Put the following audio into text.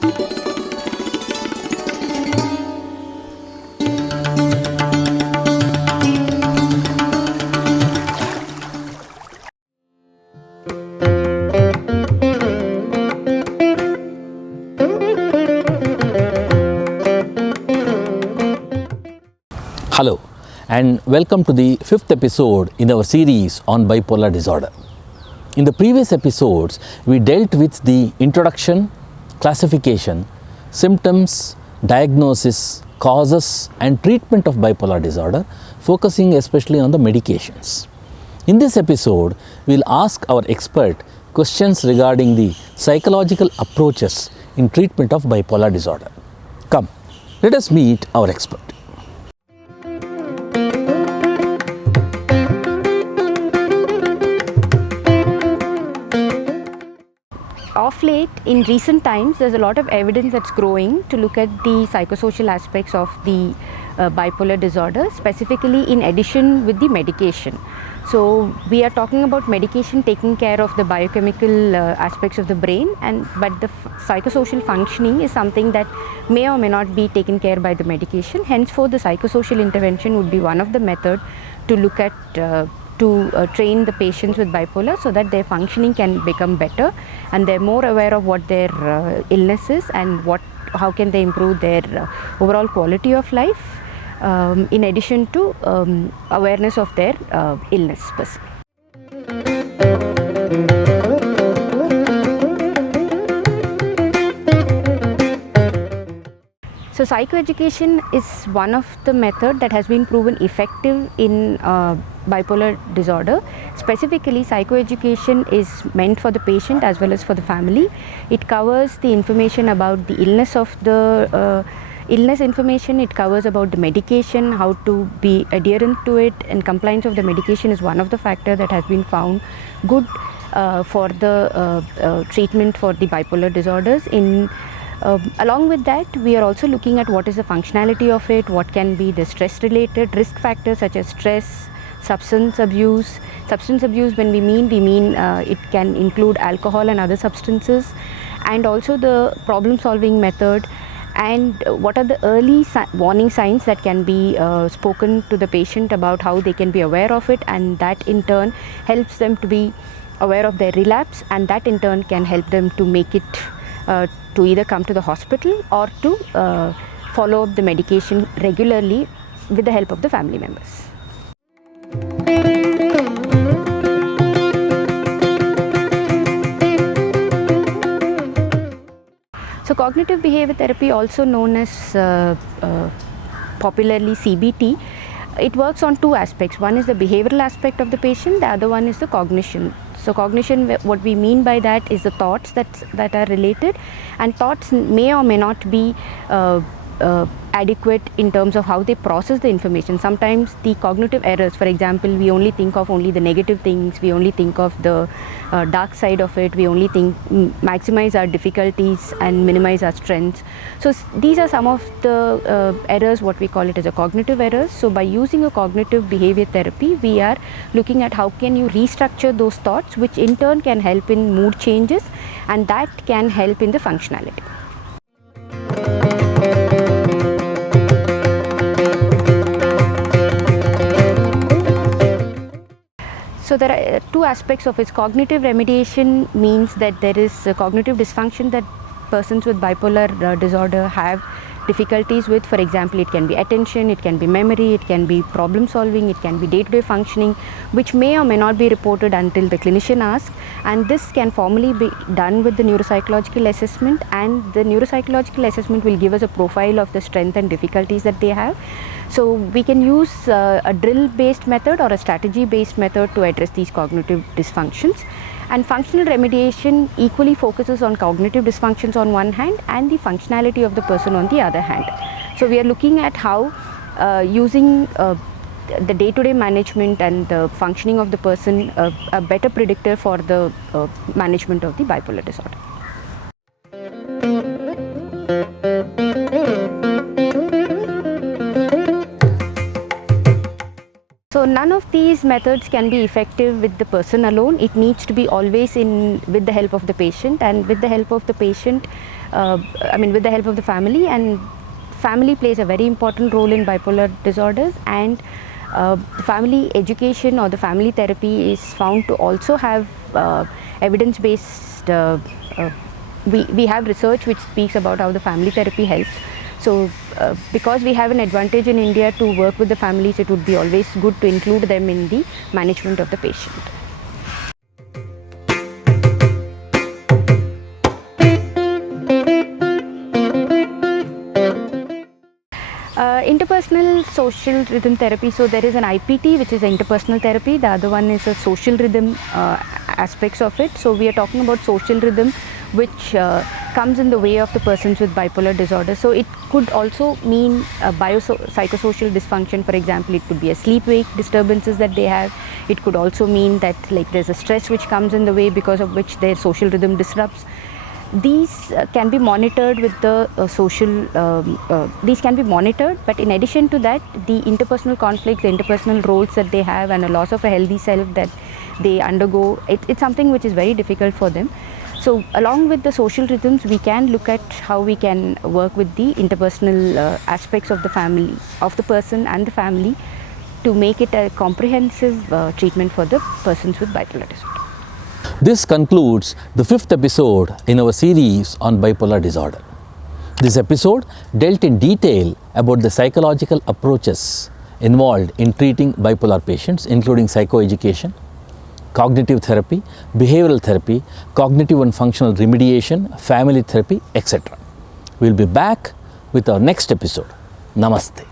Hello and welcome to the 5th episode in our series on bipolar disorder. In the previous episodes, we dealt with the introduction, classification, symptoms, diagnosis, causes and treatment of bipolar disorder, focusing especially on the medications. In this episode, we will ask our expert questions regarding the psychological approaches in treatment of bipolar disorder. Come, let us meet our expert. Of late, in recent times, there's a lot of evidence that's growing to look at the psychosocial aspects of the bipolar disorder, specifically in addition with the medication. So we are talking about medication taking care of the biochemical aspects of the brain, but the psychosocial functioning is something that may or may not be taken care by the medication. Henceforth, the psychosocial intervention would be one of the methods to look at train the patients with bipolar so that their functioning can become better and they're more aware of what their illness is and how can they improve their overall quality of life, in addition to awareness of their illness per se. So psychoeducation is one of the methods that has been proven effective in bipolar disorder. Specifically, psychoeducation is meant for the patient as well as for the family. It covers the information about the illness of the illness information. It covers about the medication, how to be adherent to it, and compliance of the medication is one of the factors that has been found good for the treatment for the bipolar disorders. Along with that, we are also looking at what is the functionality of it, what can be the stress related risk factors such as stress, substance abuse. Substance abuse, when we mean it can include alcohol and other substances, and also the problem solving method, and what are the early warning signs that can be spoken to the patient about how they can be aware of it, and that in turn helps them to be aware of their relapse, and that in turn can help them to make it to either come to the hospital or to follow up the medication regularly with the help of the family members. So cognitive behavior therapy, also known as popularly CBT, it works on two aspects. One is the behavioral aspect of the patient, the other one is the cognition. So cognition, what we mean by that is the thoughts that are related, and thoughts may or may not be adequate in terms of how they process the information. Sometimes the cognitive errors, for example, we only think of only the negative things, we only think of the dark side of it, we only maximize our difficulties and minimize our strengths. So these are some of the errors, what we call it as a cognitive errors. So by using a cognitive behavior therapy, we are looking at how can you restructure those thoughts, which in turn can help in mood changes, and that can help in the functionality. So there are two aspects of it. Cognitive remediation means that there is a cognitive dysfunction that persons with bipolar disorder have difficulties with. For example, it can be attention, it can be memory, it can be problem solving, it can be day-to-day functioning, which may or may not be reported until the clinician asks, and this can formally be done with the neuropsychological assessment, and the neuropsychological assessment will give us a profile of the strength and difficulties that they have. So we can use a drill-based method or a strategy-based method to address these cognitive dysfunctions. And functional remediation equally focuses on cognitive dysfunctions on one hand and the functionality of the person on the other hand. So we are looking at how using the day-to-day management and the functioning of the person a better predictor for the management of the bipolar disorder. So none of these methods can be effective with the person alone. It needs to be always with the help of the patient, and with the help of the patient, with the help of the family, and family plays a very important role in bipolar disorders. And family education or the family therapy is found to also have evidence-based, we have research which speaks about how the family therapy helps. So because we have an advantage in India to work with the families, it would be always good to include them in the management of the patient. Interpersonal social rhythm therapy. So there is an IPT, which is interpersonal therapy. The other one is a social rhythm aspects of it. So we are talking about social rhythm, which comes in the way of the persons with bipolar disorder. So it could also mean psychosocial dysfunction. For example, it could be a sleep-wake disturbances that they have. It could also mean that there's a stress which comes in the way, because of which their social rhythm disrupts. These can be monitored with the these can be monitored, but in addition to that, the interpersonal conflicts, the interpersonal roles that they have, and a loss of a healthy self that they undergo, it's something which is very difficult for them. So along with the social rhythms, we can look at how we can work with the interpersonal aspects of the family, of the person and the family, to make it a comprehensive treatment for the persons with bipolar disorder. This concludes the 5th episode in our series on bipolar disorder. This episode dealt in detail about the psychological approaches involved in treating bipolar patients, including psychoeducation, cognitive therapy, behavioral therapy, cognitive and functional remediation, family therapy, etc. We'll be back with our next episode. Namaste.